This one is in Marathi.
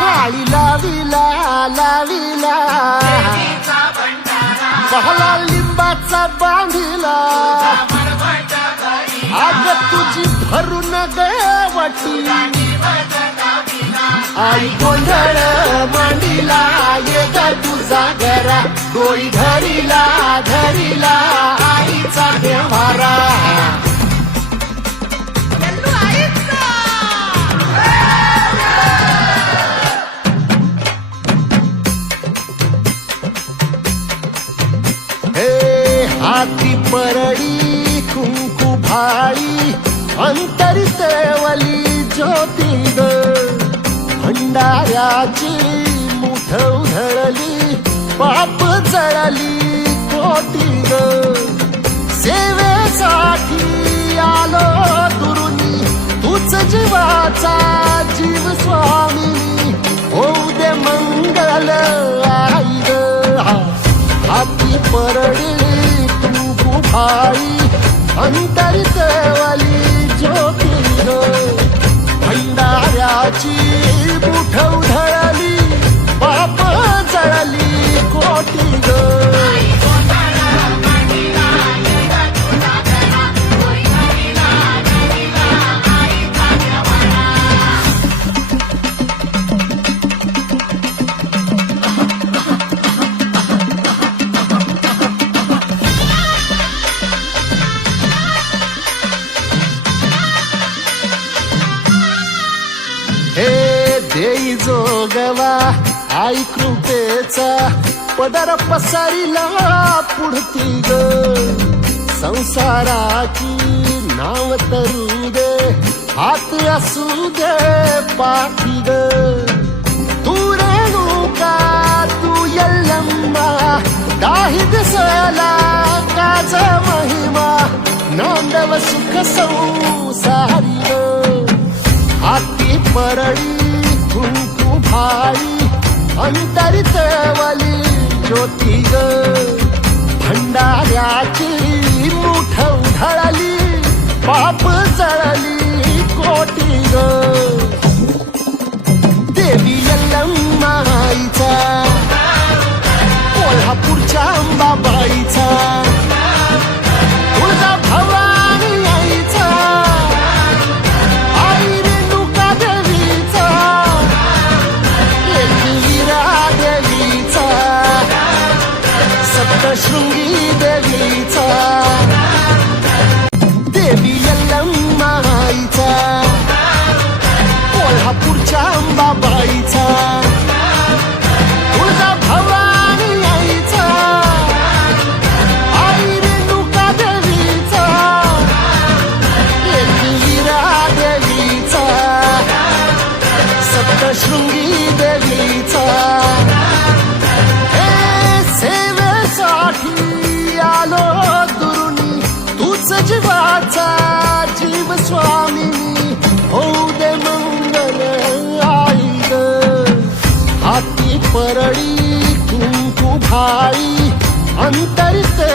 भाळी लाविला लाविला पहला लिंबाचा बांधिला आग तुझी भरून गवटी आई गोंधळ मांडीला ये ग तुझा घरा डोळी धरीला धरीला आईचा देवारा हाती परडी कुंकू भाळी अंतरितेवली ज्योती ग भंडाऱ्याची मुठ उधळली पाप जळली कोटी ग सेवेसाठी आलो दुरुनी तूच जीवाचा जीव स्वामी होऊ दे मंगल आई ग हाती परडी भाई अंतरितेवली ज्योती ग भंडाऱ्याची मुठ उधळली पाप जळली कोटी ग देई जोगवा आई कृपेचा पदर पसरिला पुढती ग संसाराची नाव तरू दे हात असू दे पाठी ग तू रेणुका तू यल्लम्मा दाही दिसला काच महिमा नांदव सुख संसारी ग हाती परडी कुंकू भाई अंतरितेवली ज्योती ग भंडाऱ्याची मुठ उधळली पाप जळली कोटी ग देवी यल्लम्मा आईचा कोल्हापूरच्या अंबाबाईचा तुळजा भवानी आईचा शृंगी देवीचा देवी यल्लम्मा आईचा कोल्हापूरच्या अंबाबाईचा तुळजा भवानी आईचा आई रेणुका देवीचा एकविरा देवीचा सप्तशृंगी देवीचा आलो दुरुनी तूच जीवाचा जीव स्वामी होऊ दे मंगल आई ग हाती परडी कुंकू भाई अंतरिते